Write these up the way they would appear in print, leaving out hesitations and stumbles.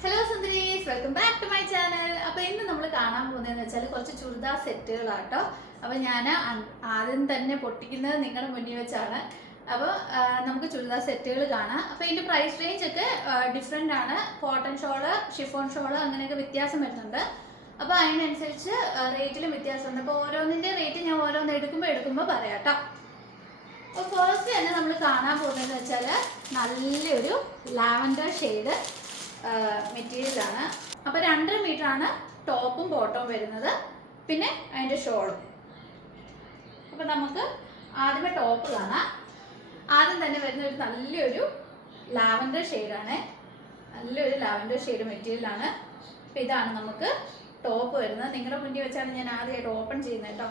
Hello സുന്ദരീസ്, welcome back to my channel. അപ്പോൾ ഇന്ന് നമ്മൾ കാണാൻ പോകുന്നതെന്ന് വെച്ചാൽ കുറച്ച് ചുരിദാർ സെറ്റുകളാട്ടോ. അപ്പോൾ ഞാൻ ആദ്യം തന്നെ പൊട്ടിക്കുന്നത് നിങ്ങളുടെ മുന്നിൽ വെച്ചാണ്. അപ്പോൾ നമുക്ക് ചുരിദാർ സെറ്റുകൾ കാണാം. അപ്പോൾ ഇതിൻ്റെ പ്രൈസ് റേഞ്ച് ഒക്കെ ഡിഫറെൻ്റ് ആണ്. കോട്ടൺ ഷോള്, ഷിഫോൺ ഷോള് അങ്ങനെയൊക്കെ വ്യത്യാസം വരുന്നുണ്ട്. അപ്പോൾ അതിനനുസരിച്ച് റേറ്റിലും വ്യത്യാസമുണ്ട്. അപ്പോൾ ഓരോന്നിൻ്റെ റേറ്റ് ഞാൻ ഓരോന്ന് എടുക്കുമ്പോൾ പറയാം കേട്ടോ. അപ്പോൾ ഫസ്റ്റ് തന്നെ നമ്മൾ കാണാൻ പോകുന്നതെന്ന് വെച്ചാൽ നല്ലൊരു ലാവൻഡർ ഷെയ്ഡ് മെറ്റീരിയലാണ്. അപ്പോൾ 2.5 മീറ്റർ ആണ് ടോപ്പും ബോട്ടവും വരുന്നത്, പിന്നെ അതിൻ്റെ ഷോളും. അപ്പോൾ നമുക്ക് ആദ്യമേ ടോപ്പ് കാണാം. ആദ്യം തന്നെ വരുന്ന ഒരു നല്ലൊരു ലാവൻഡർ ഷെയ്ഡാണ്. നല്ലൊരു ലാവൻഡർ ഷെയ്ഡ് മെറ്റീരിയലാണ്. അപ്പോൾ ഇതാണ് നമുക്ക് ടോപ്പ് വരുന്നത്. നിങ്ങളുടെ മുന്നിൽ വെച്ചാണ് ഞാൻ ആദ്യമായിട്ട് ഓപ്പൺ ചെയ്യുന്നത് കേട്ടോ.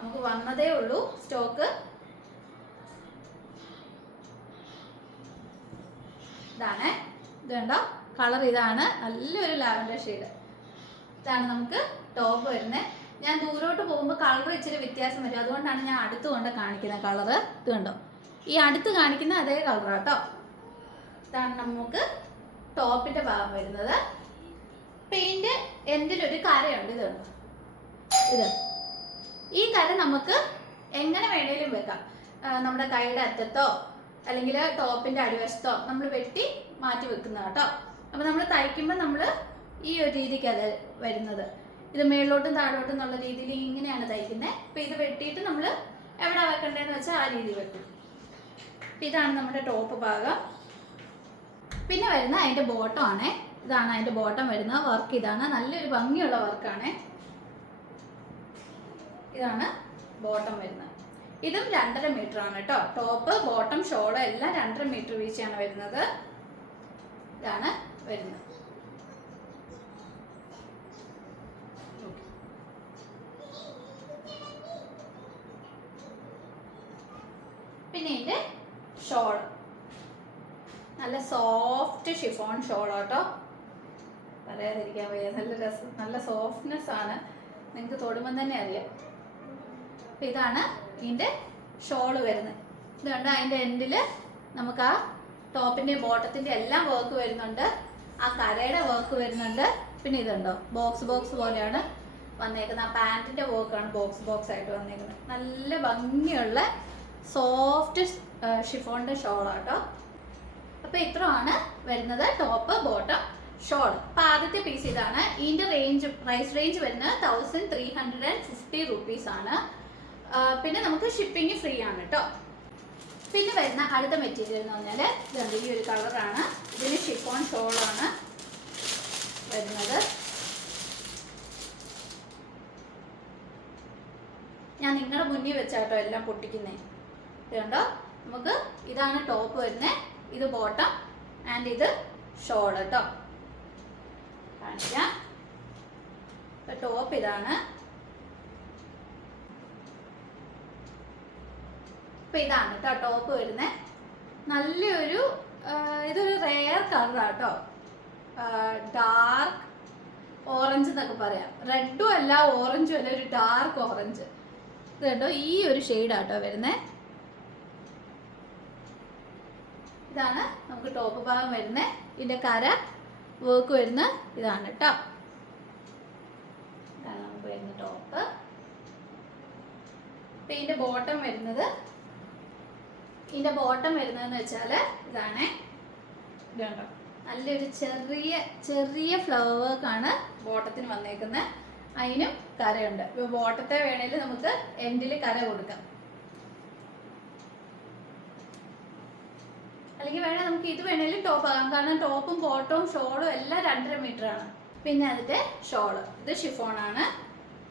നമുക്ക് വന്നതേ ഉള്ളൂ സ്റ്റോക്ക്. ഇതാണ്, ഇത് കണ്ടോ, കളർ ഇതാണ്. നല്ലൊരു ലാവൻഡർ ഷെയ്ഡ്. ഇതാണ് നമുക്ക് ടോപ്പ് വരുന്നത്. ഞാൻ ദൂരോട്ട് പോകുമ്പോൾ കളർ ഇച്ചിരി വ്യത്യാസം വരും, അതുകൊണ്ടാണ് ഞാൻ അടുത്ത് കൊണ്ട് കാണിക്കുന്നത് കളറ്. ഇത് കണ്ടോ, ഈ അടുത്ത് കാണിക്കുന്ന അതേ കളറാട്ടോ. ഇതാണ് നമുക്ക് ടോപ്പിന്റെ ഭാഗം വരുന്നത്. പെയിന്റ് എൻഡിലൊരു കരയുണ്ട്, ഇത് കണ്ടോ. ഇത് ഈ കര നമുക്ക് എങ്ങനെ വേണേലും വെക്കാം. നമ്മുടെ കൈയുടെ അറ്റത്തോ അല്ലെങ്കിൽ ടോപ്പിന്റെ അടിവശത്തോ നമ്മൾ വെട്ടി മാറ്റി വെക്കുന്ന കേട്ടോ. അപ്പോൾ നമ്മൾ തയ്ക്കുമ്പോൾ നമ്മൾ ഈ ഒരു രീതിക്കാണ് വരുന്നത്. ഇത് മേളിലോട്ടും താഴോട്ടും എന്നുള്ള രീതിയിൽ ഇങ്ങനെയാണ് തയ്ക്കുന്നത്. അപ്പോൾ ഇത് വെട്ടിയിട്ട് നമ്മൾ എവിടെ വെക്കണ്ടേന്ന് വെച്ചാൽ ആ രീതി വെക്കും. ഇതാണ് നമ്മുടെ ടോപ്പ് ഭാഗം. പിന്നെ വരുന്ന അതിൻ്റെ ബോട്ടം ആണേ. ഇതാണ് അതിൻ്റെ ബോട്ടം വരുന്ന വർക്ക്. ഇതാണ് നല്ലൊരു ഭംഗിയുള്ള വർക്കാണ്. ഇതാണ് ബോട്ടം വരുന്നത്. ഇതും 2.5 മീറ്റർ ആണ് കേട്ടോ. ടോപ്പ്, ബോട്ടം, ഷോള് എല്ലാം 2.5 മീറ്റർ വീതിയാണ് വരുന്നത്. ഇതാണ് വരുന്നത്. പിന്നെ ഇതിന്റെ ഷോൾ നല്ല സോഫ്റ്റ് ഷിഫോൺ ഷോളാട്ടോ. പറയാതിരിക്കാൻ വയ്യ, നല്ല രസം, നല്ല സോഫ്റ്റ്നെസ് ആണ്. നിങ്ങൾക്ക് തൊടുമ്പം തന്നെ അറിയാം. അപ്പം ഇതാണ് ഇതിൻ്റെ ഷോള് വരുന്നത്. ഇത് കണ്ട് അതിൻ്റെ എൻഡിൽ നമുക്ക് ആ ടോപ്പിൻ്റെ ബോട്ടത്തിൻ്റെ എല്ലാം വർക്ക് വരുന്നുണ്ട്. ആ കരയുടെ വർക്ക് വരുന്നുണ്ട്. പിന്നെ ഇതുണ്ടോ, ബോക്സ് പോലെയാണ് വന്നേക്കുന്നത്. ആ പാൻറ്റിൻ്റെ വർക്കാണ് ബോക്സ് ആയിട്ട് വന്നേക്കുന്നത്. നല്ല ഭംഗിയുള്ള സോഫ്റ്റ് ഷിഫോണിൻ്റെ ഷോളാട്ടോ. അപ്പോൾ ഇത്രയാണ് വരുന്നത് ടോപ്പ്, ബോട്ടം, ഷോൾ. അപ്പോൾ ആദ്യത്തെ പീസ് ഇതാണ്. ഇതിൻ്റെ പ്രൈസ് റേഞ്ച് വരുന്നത് 1350 rupees ആണ്. പിന്നെ നമുക്ക് ഷിപ്പിംഗ് ഫ്രീ ആണ് കേട്ടോ. പിന്നെ വരുന്ന അടുത്ത മെറ്റീരിയൽ എന്ന് പറഞ്ഞാൽ ഇതുണ്ട്, ഈ ഒരു കളറാണ്. ഇതിന് ഷിഫോൺ ഷോളാണ് വരുന്നത്. ഞാൻ നിങ്ങളുടെ മുന്നിൽ വെച്ചാട്ടോ എല്ലാം പൊട്ടിക്കുന്നേ. ഇതുണ്ടോ, നമുക്ക് ഇതാണ് ടോപ്പ് വരുന്നത്, ഇത് ബോട്ടം ആൻഡ് ഇത് ഷോൾ കേട്ടോ. കാണിക്കാം. ടോപ്പ് ഇതാണ്. അപ്പൊ ഇതാണ് കേട്ടോ ടോപ്പ് വരുന്നത്. നല്ലൊരു ഇതൊരു റെയർ കളറാട്ടോ. ഡാർക്ക് ഓറഞ്ച് എന്നൊക്കെ പറയാം. റെഡും അല്ല ഓറഞ്ചും അല്ല, ഒരു ഡാർക്ക് ഓറഞ്ച്. ഇത് കണ്ടോ, ഈ ഒരു ഷെയ്ഡാട്ടോ വരുന്നത്. ഇതാണ് നമുക്ക് ടോപ്പ് ഭാഗം വരുന്നത്. ഇതിന്റെ കര വർക്ക് വരുന്ന ഇതാണ് കേട്ടോ. ഇതാണ് നമുക്ക് വരുന്ന ടോപ്പ്. ഇപ്പൊ ഇതിന്റെ ബോട്ടം വരുന്നത്, ഇതിന്റെ ബോട്ടം വരുന്നതെന്ന് വെച്ചാൽ ഇതാണ്. ഇതുണ്ടോ, നല്ലൊരു ചെറിയ ഫ്ലവർ വർക്കാണ് ബോട്ടത്തിന് വന്നേക്കുന്നത്. അതിനും കരയുണ്ട്. ഇപ്പൊ ബോട്ടത്തെ വേണേൽ നമുക്ക് എൻഡിൽ കര കൊടുക്കാം, അല്ലെങ്കിൽ വേണേൽ നമുക്ക് ഇത് വേണേലും ടോപ്പ് ആകാം. കാരണം ടോപ്പും ബോട്ടവും ഷോളും എല്ലാം 2.5 മീറ്റർ ആണ്. പിന്നെ അതിന്റെ ഷോള് ഇത് ഷിഫോണാണ്.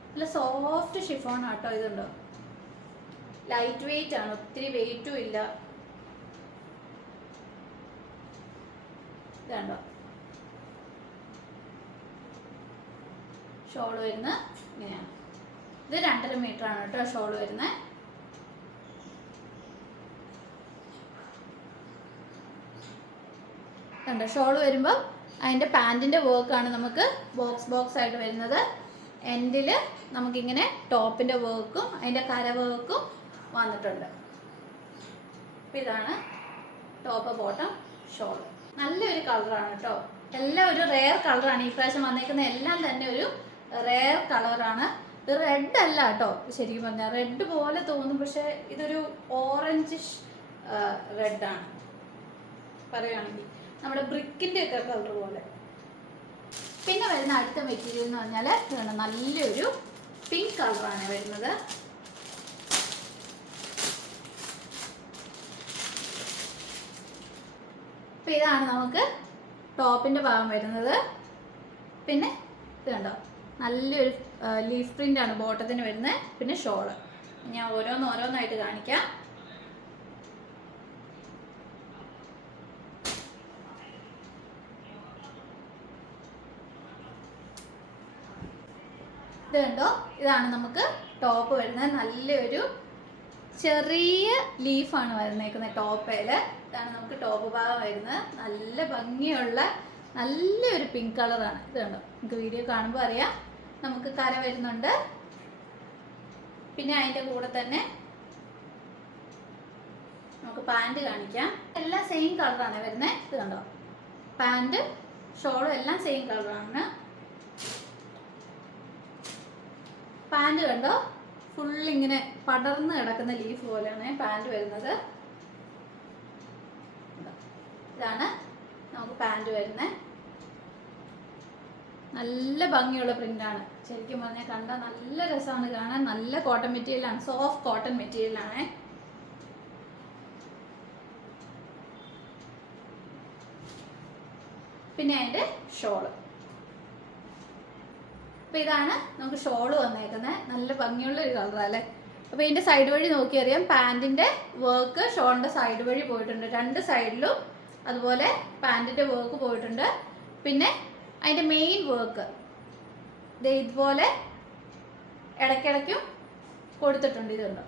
നല്ല സോഫ്റ്റ് ഷിഫോൺ ആട്ടോ. ഇതുണ്ടോ, ലൈറ്റ് വെയിറ്റ് ആണ്, ഒത്തിരി വെയിറ്റും ഇല്ല. ഇതുണ്ടോ, ഷോള് വരുന്ന ഇങ്ങനെയാണ്. ഇത് 2.5 മീറ്റർ ആണ് കേട്ടോ ഷോള് വരുന്നത്. കണ്ടോ, ഷോള് വരുമ്പോൾ അതിൻ്റെ പാൻറ്റിൻ്റെ വർക്കാണ് നമുക്ക് ബോക്സ് ആയിട്ട് വരുന്നത്. എൻഡിൽ നമുക്കിങ്ങനെ ടോപ്പിൻ്റെ വർക്കും അതിൻ്റെ കര വർക്കും വന്നിട്ടുണ്ട്. അപ്പം ഇതാണ് ടോപ്പ്, ബോട്ടം, ഷോൾ. നല്ലൊരു കളറാണ് കേട്ടോ. എല്ലാം ഒരു റെയർ കളറാണ്. ഈ പ്രാവശ്യം വന്നേക്കുന്ന എല്ലാം തന്നെ ഒരു റെയർ കളറാണ്. ഇത് റെഡ് അല്ല കേട്ടോ, ശരിക്കും പറഞ്ഞാൽ റെഡ് പോലെ തോന്നും, പക്ഷെ ഇതൊരു ഓറഞ്ചിഷ് റെഡാണ് പറയുകയാണെങ്കിൽ, നമ്മുടെ ബ്രിക്കിൻ്റെ ഒക്കെ കളർ പോലെ. പിന്നെ വരുന്ന അടുത്ത മെറ്റീരിയൽ എന്ന് പറഞ്ഞാൽ നല്ലൊരു പിങ്ക് കളറാണ് വരുന്നത്. അപ്പം ഇതാണ് നമുക്ക് ടോപ്പിൻ്റെ ഭാഗം വരുന്നത്. പിന്നെ ഇത് കണ്ടോ, നല്ലൊരു ലീഫ് പ്രിൻ്റാണ് ബോട്ടത്തിന് വരുന്നത്. പിന്നെ ഷോള് ഞാൻ ഓരോന്നായിട്ട് കാണിക്കാം. ഇത് കണ്ടോ, ഇതാണ് നമുക്ക് ടോപ്പ് വരുന്നത്. നല്ലൊരു ചെറിയ ലീഫാണ് വരുന്നേക്കുന്നത് ടോപ്പേൽ. ഇതാണ് നമുക്ക് ടോപ്പ് ഭാഗം വരുന്നത്. നല്ല ഭംഗിയുള്ള നല്ലൊരു പിങ്ക് കളറാണ്. ഇത് കണ്ടോ, നമുക്ക് വീഡിയോ കാണുമ്പോൾ അറിയാം. നമുക്ക് കര വരുന്നുണ്ട്. പിന്നെ അതിൻ്റെ കൂടെ തന്നെ നമുക്ക് പാൻറ് കാണിക്കാം. എല്ലാം സെയിം കളറാണ് വരുന്നത്. ഇത് കണ്ടോ, പാൻറ് ഷോളും എല്ലാം സെയിം കളറാണ്. പാൻറ് കണ്ടോ, ഫുള്ളിങ്ങനെ പടർന്ന് കിടക്കുന്ന ലീഫ് പോലെയാണ് പാൻറ് വരുന്നത്. ഇതാണ് നമുക്ക് പാൻറ് വരുന്നത്. നല്ല ഭംഗിയുള്ള പ്രിൻ്റാണ്. ശരിക്കും പറഞ്ഞാൽ കണ്ടാൽ നല്ല രസമാണ് കാണാൻ. നല്ല കോട്ടൺ മെറ്റീരിയലാണ്, സോഫ്റ്റ് കോട്ടൺ മെറ്റീരിയലാണ്. പിന്നെ അതിൻ്റെ ഷോള്. അപ്പോൾ ഇതാണ് നമുക്ക് ഷോള് വന്നേക്കുന്നത്. നല്ല ഭംഗിയുള്ള ഒരു കളറല്ലേ. അപ്പോൾ ഇതിൻ്റെ സൈഡ് വഴി നോക്കിയറിയാം, പാൻറ്റിൻ്റെ വർക്ക് ഷോളിൻ്റെ സൈഡ് വഴി പോയിട്ടുണ്ട്. രണ്ട് സൈഡിലും അതുപോലെ പാൻറ്റിൻ്റെ വർക്ക് പോയിട്ടുണ്ട്. പിന്നെ അതിൻ്റെ മെയിൻ വർക്ക് ഇതുപോലെ ഇടയ്ക്കിടയ്ക്കും കൊടുത്തിട്ടുണ്ട്. ഇതുണ്ട്.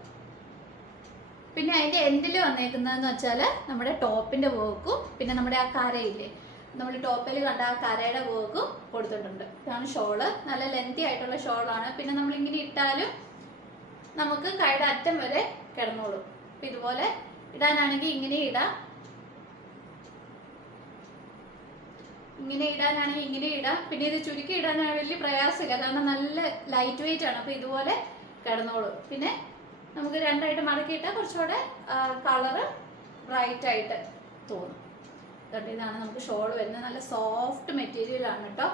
പിന്നെ അതിൻ്റെ എൻഡിൽ വന്നേക്കുന്നതെന്ന് വെച്ചാൽ നമ്മുടെ ടോപ്പിൻ്റെ വർക്കും പിന്നെ നമ്മുടെ ആ കരയില്ലേ, നമ്മൾ ടോപ്പിൽ കണ്ട ആ കരയുടെ വർക്കും കൊടുത്തിട്ടുണ്ട്. ഇതാണ് ഷോള്. നല്ല ലെങ്തി ആയിട്ടുള്ള ഷോളാണ്. പിന്നെ നമ്മളിങ്ങനെ ഇട്ടാലും നമുക്ക് കൈയുടെ അറ്റം വരെ കിടന്നോളും. അപ്പം ഇതുപോലെ ഇടാനാണെങ്കിൽ ഇങ്ങനെ ഇടാം, ഇങ്ങനെ ഇടാനാണെങ്കിൽ ഇങ്ങനെ ഇടാം. പിന്നെ ഇത് ചുരുക്കി ഇടാനാണെങ്കിൽ വലിയ പ്രയാസമില്ല, കാരണം നല്ല ലൈറ്റ് വെയിറ്റ് ആണ്. അപ്പോൾ ഇതുപോലെ കിടന്നോളും. പിന്നെ നമുക്ക് രണ്ടായിട്ട് മടക്കിയിട്ടാൽ കുറച്ചുകൂടെ കളറ് ബ്രൈറ്റ് ആയിട്ട് തോന്നും. ഇതാണ് നമുക്ക് ഷോൾ വരുന്നത്. നല്ല സോഫ്റ്റ് മെറ്റീരിയൽ ആണ് കേട്ടോ.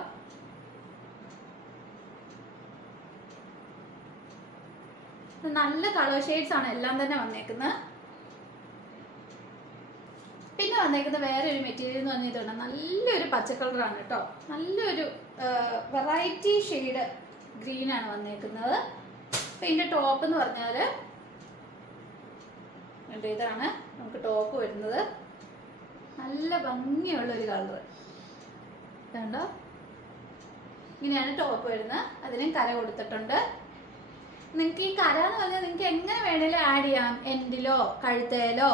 നല്ല കളർ ഷെയ്ഡ്സ് ആണ് എല്ലാം തന്നെ വന്നേക്കുന്നത്. പിന്നെ വന്നേക്കുന്ന വേറെ ഒരു മെറ്റീരിയൽ എന്ന് പറഞ്ഞിട്ടുണ്ട്, നല്ലൊരു പച്ച കളറാണ് കേട്ടോ. നല്ലൊരു വെറൈറ്റി ഷെയ്ഡ് ഗ്രീനാണ് വന്നേക്കുന്നത്. അപ്പം ഇതിൻ്റെ ടോപ്പ് എന്ന് പറഞ്ഞാൽ ഇതാണ് നമുക്ക് ടോപ്പ് വരുന്നത്. നല്ല ഭംഗിയുള്ളൊരു കളർ കണ്ടോ, ഇങ്ങനെയാണ് ടോപ്പ് വരുന്നത്. അതിനും കര കൊടുത്തിട്ടുണ്ട്. നിങ്ങൾക്ക് ഈ കര എന്ന് പറഞ്ഞാൽ നിങ്ങൾക്ക് എങ്ങനെ വേണേലും ആഡ് ചെയ്യാം. എൻഡിലോ കഴുത്തേലോ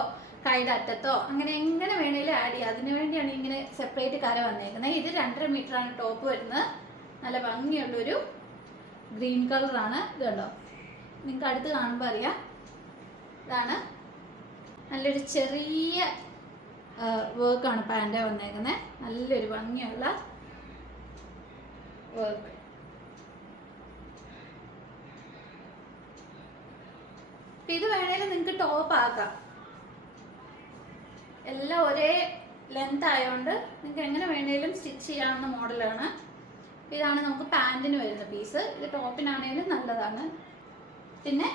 കൈയുടെ അറ്റത്തോ അങ്ങനെ എങ്ങനെ വേണേലും ആഡ് ചെയ്യാം. അതിനു വേണ്ടിയാണ് ഇങ്ങനെ സെപ്പറേറ്റ് കര വന്നേക്കുന്നത്. ഇത് 2.5 മീറ്ററാണ് ടോപ്പ് വരുന്നത്. നല്ല ഭംഗിയുള്ളൊരു ഗ്രീൻ കളറാണ്. ഇത് കണ്ടോ, നിങ്ങൾക്ക് അടുത്ത് കാണുമ്പോൾ അറിയാം. ഇതാണ് നല്ലൊരു ചെറിയ വർക്കാണ് പാൻറ് വന്നേക്കുന്നത്. നല്ലൊരു ഭംഗിയുള്ള വർക്ക്. ഇത് വേണേലും നിങ്ങൾക്ക് ടോപ്പ് ആക്കാം. എല്ലാം ഒരേ ലെങ്ത് ആയതുകൊണ്ട് നിങ്ങൾക്ക് എങ്ങനെ വേണേലും സ്റ്റിച്ച് ചെയ്യാവുന്ന മോഡലാണ്. ഇതാണ് നമുക്ക് പാൻറ്റിന് വരുന്ന പീസ്. ഇത് ടോപ്പിനാണേലും നല്ലതാണ്. പിന്നെ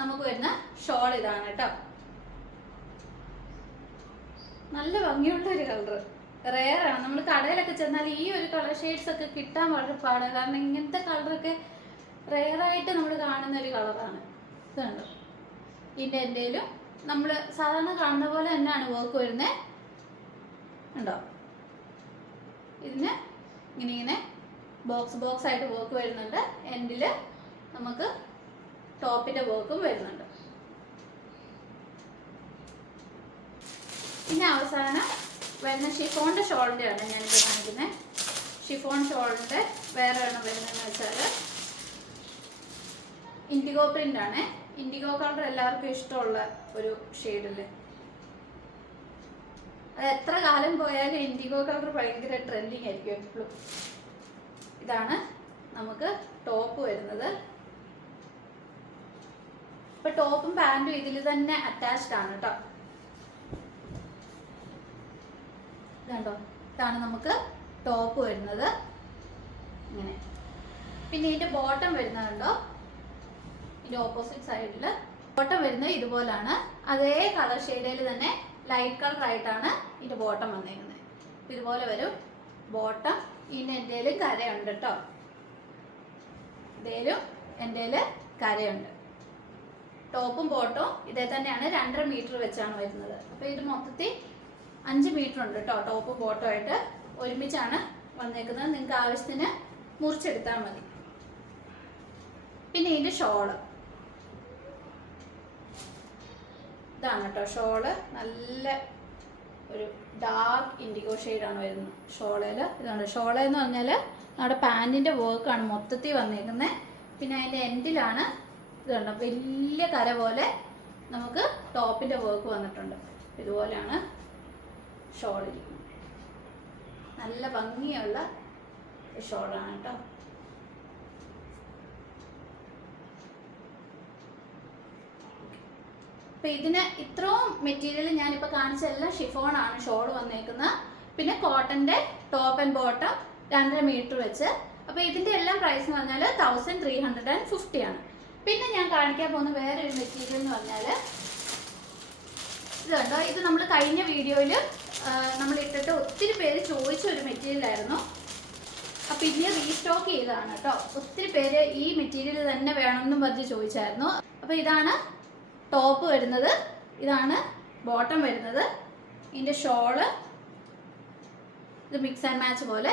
നമുക്ക് വരുന്ന ഷോൾ ഇതാണ് കേട്ടോ. നല്ല ഭംഗിയുള്ള ഒരു കളർ, റെയർ ആണ്. നമ്മൾ കടയിലൊക്കെ ചെന്നാൽ ഈ ഒരു കളർ ഷെയ്ഡ്സ് ഒക്കെ കിട്ടാൻ വളരെ പാടാണ്, കാരണം ഇങ്ങനത്തെ കളറൊക്കെ റെയറായിട്ട് നമ്മൾ കാണുന്ന ഒരു കളറാണ്. ഇത് കണ്ടോ, ഇതിൻ്റെ എൻ്റെയിലും നമ്മൾ സാധാരണ കാണുന്ന പോലെ തന്നെയാണ് വർക്ക് വരുന്നത്. ഉണ്ടോ, ഇതിന് ഇങ്ങനെ ബോക്സ് ആയിട്ട് വർക്ക് വരുന്നുണ്ട്. എൻഡിൽ നമുക്ക് ടോപ്പിൻ്റെ വർക്കും വരുന്നുണ്ട്. പിന്നെ അവസാനം വരുന്ന ഷിഫോണിൻ്റെ ഷോളിൻ്റെ ആണ് ഞാനിപ്പോൾ കാണിക്കുന്നത്. ഷിഫോൺ ഷോളിൻ്റെ വേറെ എണ്ണം വരുന്നതെന്ന് വെച്ചാൽ ഇൻഡിഗോ പ്രിൻ്റ് ആണ്. ഇൻഡിഗോ കളർ എല്ലാവർക്കും ഇഷ്ടമുള്ള ഒരു ഷെയ്ഡല്ലേ, അത് എത്ര കാലം പോയാലും ഇൻഡിഗോ കളർ ഭയങ്കര ട്രെൻഡിങ് ആയിരിക്കും എപ്പോഴും. ഇതാണ് നമുക്ക് ടോപ്പ് വരുന്നത്. ഇപ്പൊ ടോപ്പും പാൻറ്റും ഇതിൽ തന്നെ അറ്റാച്ച്ഡ് ആണ് കേട്ടോ. ഇതുണ്ടോ, ഇതാണ് നമുക്ക് ടോപ്പ് വരുന്നത് ഇങ്ങനെ. പിന്നെ ഇതിന്റെ ബോട്ടം വരുന്നതുണ്ടോ, ഇതിന്റെ ഓപ്പോസിറ്റ് സൈഡിൽ ബോട്ടം വരുന്നത് ഇതുപോലാണ്. അതേ കളർ ഷെയ്ഡിൽ തന്നെ ലൈറ്റ് കളർ ആയിട്ടാണ് ഇതിന്റെ ബോട്ടം വന്നേക്കുന്നത്. ഇതുപോലെ വരും ബോട്ടം. ഇതിന് എന്തേലും കരയുണ്ട് കേട്ടോ, ഇതേലും എന്തേലും കരയുണ്ട്. ടോപ്പും ബോട്ടവും ഇതേ തന്നെയാണ്, 2.5 മീറ്റർ വെച്ചാണ് വരുന്നത്. അപ്പൊ ഇത് മൊത്തത്തിൽ 5 മീറ്റർ ഉണ്ട് കേട്ടോ. ടോപ്പും ബോട്ടവും ആയിട്ട് ഒരുമിച്ചാണ് വന്നേക്കുന്നത്. നിങ്ങൾക്ക് ആവശ്യത്തിന് മുറിച്ചെടുത്താൽ മതി. പിന്നെ ഇതിന്റെ ഷോള് ഇതാണ് കേട്ടോ. ഷോള് നല്ല ഒരു ഡാർക്ക് ഇൻഡിഗോ ഷെയ്ഡാണ് വരുന്നത് ഷോളയില്. ഇതാണ് ഷോള എന്ന് പറഞ്ഞാൽ നമ്മുടെ പാൻറ്റിൻ്റെ വർക്കാണ് മൊത്തത്തിൽ വന്നേക്കുന്നത്. പിന്നെ അതിൻ്റെ എൻഡിലാണ് ഇത് കണ്ടോ വലിയ കര പോലെ നമുക്ക് ടോപ്പിൻ്റെ വർക്ക് വന്നിട്ടുണ്ട്. ഇതുപോലെയാണ് ഷോളിരിക്കുന്നത്. നല്ല ഭംഗിയുള്ള ഷോളാണ് കേട്ടോ. അപ്പം ഇതിന് ഇത്രയും മെറ്റീരിയൽ ഞാനിപ്പോൾ കാണിച്ച എല്ലാം ഷിഫോണാണ് ഷോൾ വന്നേക്കുന്നത്. പിന്നെ കോട്ടൻ്റെ ടോപ്പ് ആൻഡ് ബോട്ടം 2.5 മീറ്റർ വെച്ച്. അപ്പോൾ ഇതിൻ്റെ എല്ലാം പ്രൈസ് എന്ന് പറഞ്ഞാൽ 1350 ആണ്. പിന്നെ ഞാൻ കാണിക്കാൻ പോകുന്ന വേറെ ഒരു മെറ്റീരിയൽ എന്ന് പറഞ്ഞാൽ ഇത് കണ്ടോ. ഇത് നമ്മൾ കഴിഞ്ഞ വീഡിയോയിൽ നമ്മൾ ഇട്ടിട്ട് ഒത്തിരി പേര് ചോദിച്ച ഒരു മെറ്റീരിയലായിരുന്നു. അപ്പം ഇനി റീസ്റ്റോക്ക് ചെയ്തതാണ് കേട്ടോ. ഒത്തിരി പേര് ഈ മെറ്റീരിയൽ തന്നെ വേണമെന്നും പറഞ്ഞ് ചോദിച്ചായിരുന്നു. അപ്പോൾ ഇതാണ് ടോപ്പ് വരുന്നത്, ഇതാണ് ബോട്ടം വരുന്നത്. ഇതിൻ്റെ ഷോള് ഇത് മിക്സ് ആൻഡ് മാച്ച് പോലെ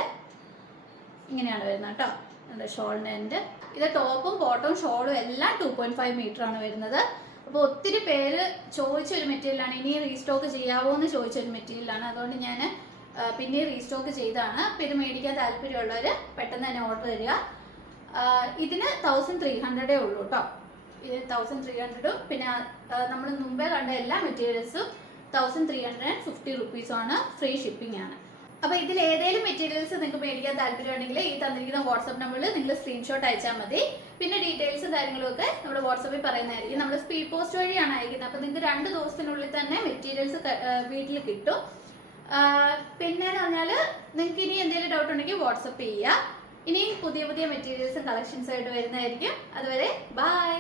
ഇങ്ങനെയാണ് വരുന്നത് കേട്ടോ. എൻ്റെ ഷോളിൻ്റെ എൻഡ്. ഇത് ടോപ്പും ബോട്ടവും ഷോളും എല്ലാം 2.5 മീറ്റർ ആണ് വരുന്നത്. അപ്പോൾ ഒത്തിരി പേര് ചോദിച്ചൊരു മെറ്റീരിയലാണ്. ഇനി റീസ്റ്റോക്ക് ചെയ്യാവോ എന്ന് ചോദിച്ചൊരു മെറ്റീരിയലാണ്. അതുകൊണ്ട് ഞാൻ പിന്നെ റീസ്റ്റോക്ക് ചെയ്തതാണ്. അപ്പോൾ ഇത് മേടിക്കാൻ താല്പര്യമുള്ളവർ പെട്ടെന്ന് തന്നെ ഓർഡർ തരിക. ഇതിന് 1300 ഉള്ളൂ കേട്ടോ. ഇത് 1300. പിന്നെ നമ്മൾ മുമ്പേ കണ്ട എല്ലാ മെറ്റീരിയൽസും 1350 റുപ്പീസാണ്. ഫ്രീ ഷിപ്പിംഗ് ആണ്. അപ്പോൾ ഇതിൽ ഏതെങ്കിലും മെറ്റീരിയൽസ് നിങ്ങൾക്ക് മേടിക്കാൻ താല്പര്യമുണ്ടെങ്കിൽ ഈ തന്നിരിക്കുന്ന വാട്സ്ആപ്പ് നമ്പറിൽ നിങ്ങൾ സ്ക്രീൻഷോട്ട് അയച്ചാൽ മതി. പിന്നെ ഡീറ്റെയിൽസും കാര്യങ്ങളൊക്കെ നമ്മൾ വാട്സാപ്പിൽ പറയുന്നതായിരിക്കും. നമ്മൾ സ്പീഡ് പോസ്റ്റ് വഴിയാണ് അയക്കുന്നത്. അപ്പോൾ നിങ്ങൾക്ക് 2 ദിവസത്തിനുള്ളിൽ തന്നെ മെറ്റീരിയൽസ് വീട്ടിൽ കിട്ടും. പിന്നെ എന്ന് പറഞ്ഞാൽ നിങ്ങൾക്ക് ഇനി എന്തെങ്കിലും ഡൗട്ട് ഉണ്ടെങ്കിൽ വാട്സപ്പ് ചെയ്യുക. ഇനിയും പുതിയ പുതിയ മെറ്റീരിയൽസും കളക്ഷൻസും ആയിട്ട് വരുന്നതായിരിക്കും. അതുവരെ ബൈ.